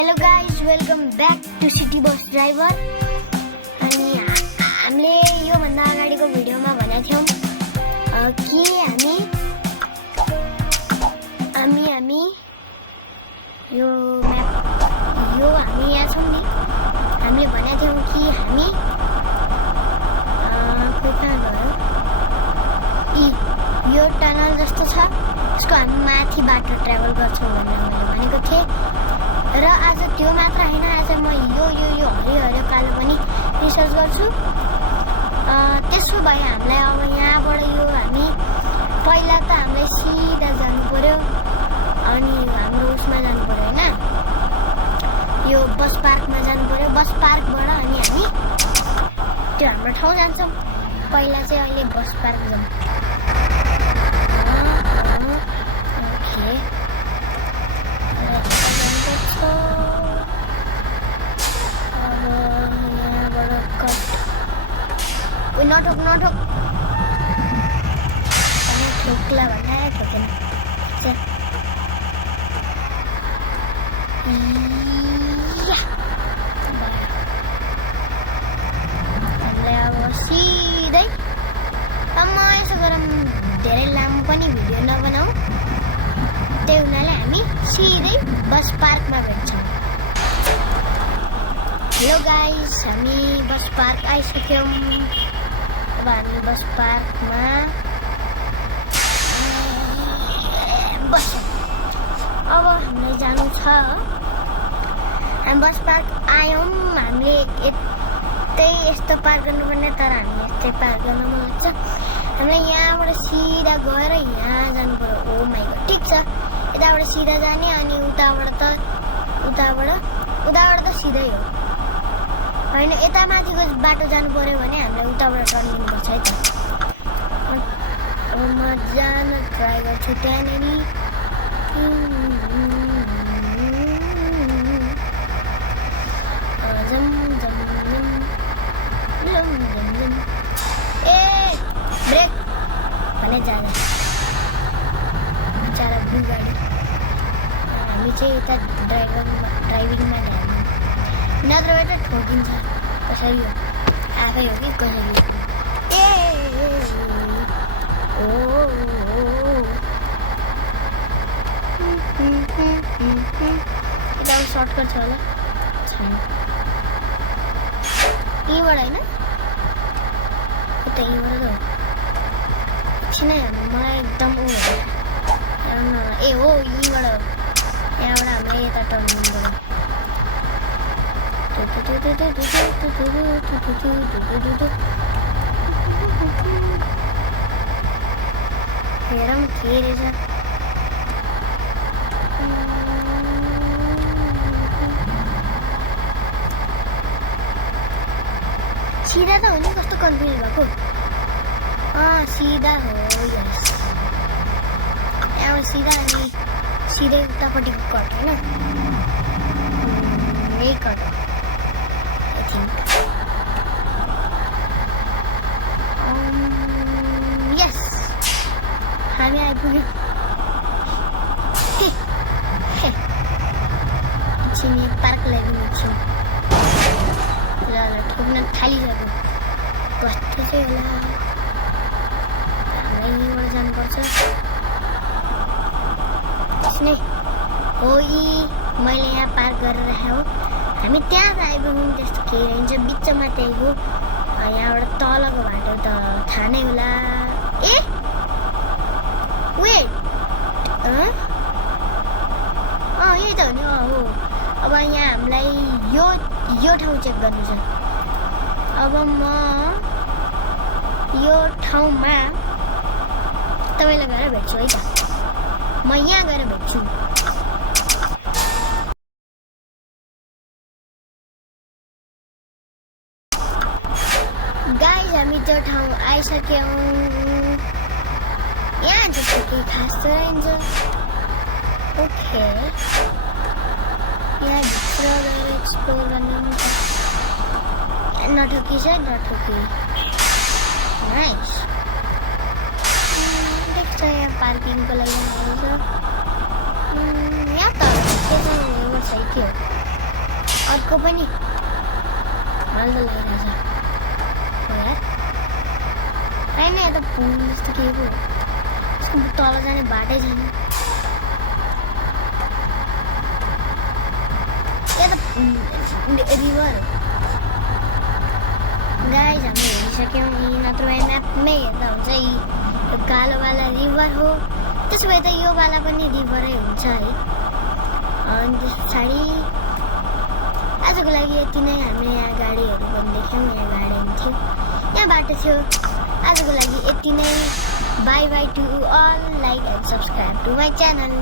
Hello guys, welcome back to city bus driver. अनि हामीले योभन्दा अगाडिको भिडियोमा भनेका थियौँ कि हामी यो हामी यहाँ छौँ नि। हामीले भनेका थियौँ कि हामी कहाँ गयो, यो टनल जस्तो छ यसको हामी माथि बाटो ट्राभल गर्छौँ भनेर मैले भनेको थिएँ। र आज त्यो मात्र होइन, आज म यो हरियो कालो पनि रिसर्च गर्छु। त्यसो भए हामीलाई अब यहाँबाट यो हामी पहिला त हामीलाई सिधा जानु पर्यो, अनि हाम्रो उसमा जानु पर्यो होइन, यो बस पार्कमा जानु पर्यो। बस पार्कबाट अनि हामी त्यो हाम्रो ठाउँ जान्छौँ। पहिला चाहिँ अहिले बस पार्क जाउँ। ओके, नठोक ठोक्ला भन्दा ठोकेन। हामीलाई अब सिधै यसो गरौँ, धेरै लामो पनि भिडियो नबनाऊ, त्यही हुनाले हामी सिधै बस पार्कमा भेट्छौँ। हेलो गाइस, हामी बस पार्क आइसक्यौँ। अब हामी बस पार्कमा बस्छौँ। अब हामीलाई जानु छ, हामी बस पार्क आयौँ। हामीले यस्तो पार गर्नुपर्ने, तर हामी यस्तै पार गर्न मन लाग्छ। हामीलाई यहाँबाट सिधा गएर यहाँ जानु पर्यो। ओ माइ गड, ठिक छ, यताबाट सिधा जाने अनि उताबाट त सिधै हो होइन। यता माथिको बाटो जानु पर्यो भने हामीलाई उताबाट टर्न लिनुपर्छ है त। अब म जान ट्राई गर्छु त्यहाँनिर। ए ब्रेक भने जाँदा बिचरा ब्लु गाडी। हामी चाहिँ यता ड्राइभिङमा ध्यान, नत्रबाट ठोकिन्छ कसरी हो, आफै हो कि कसरी हो। ए ओ यता सर्टकट छ होला, छैन यहीँबाट होइन, यता यहीँबाट त हो। एकछिन मलाई एकदम ए हो, यहीँबाट हो। यहाँबाट हामीलाई यता टर्न लिनु पर्यो। हेरौँ के रहेछ। सिधा त हो नि, कस्तो कन्फ्युज भएको। सिधा हो, यस। यहाँबाट सिधा अनि सिधै उतापट्टिको कट होइन, यही कट हो आई थिङ्क। यस, हामी आइपुग्यौँ। एकछिन पार्कलाई पनि एकछिन ल ठोक्न थालिसक्यो। कस्तो चाहिँ होला, हामीलाई यहीँबाट जानुपर्छ। नै हो, मैले यहाँ पार्क गरेर राखेँ हो। हामी त्यहाँ त आइपुग्यौँ, त्यस्तो केही रहन्छ बिचमा त्यही हो। यहाँबाट तलको बाटो त थाहा नै होला। ए वेट, यही त हो नि। हो, अब यहाँ हामीलाई यो ठाउँ चेक गर्नु छ। अब म यो ठाउँमा तपाईँलाई गएर भेट्छु है त। म यहाँ गएर भेट्छु। गाइज, हामी त्यो ठाउँ आइसक्यौँ। यहाँ जस्तो केही खास त रहन्छ। ओके, यहाँ भित्र गएर एक्सप्लोर गर्नु नठोकी छ, नठोकी। नाइस, देख्छ यहाँ पार्किङको लागि आउँछ। यहाँ त के छ, अर्को पनि मालदा लागिरहेछ यार होइन यता पुल जस्तो के पो यसको तल जाने बाटै छैन यता रिभर गाइज हामी हेरिसक्यौँ यी नत्र म्यापमै हेर्दा हुन्छ यी कालोवाला रिभर हो त्यसो भए त यो वाला पनि रिभरै हुन्छ है अनि त्यस पछाडि आजको लागि यति नै हामीले यहाँ गाडीहरू पनि देख्यौँ यहाँ गाडी पनि थियो यहाँ बाटो थियो आजको लागि यति नै bye bye to all like and subscribe to my channel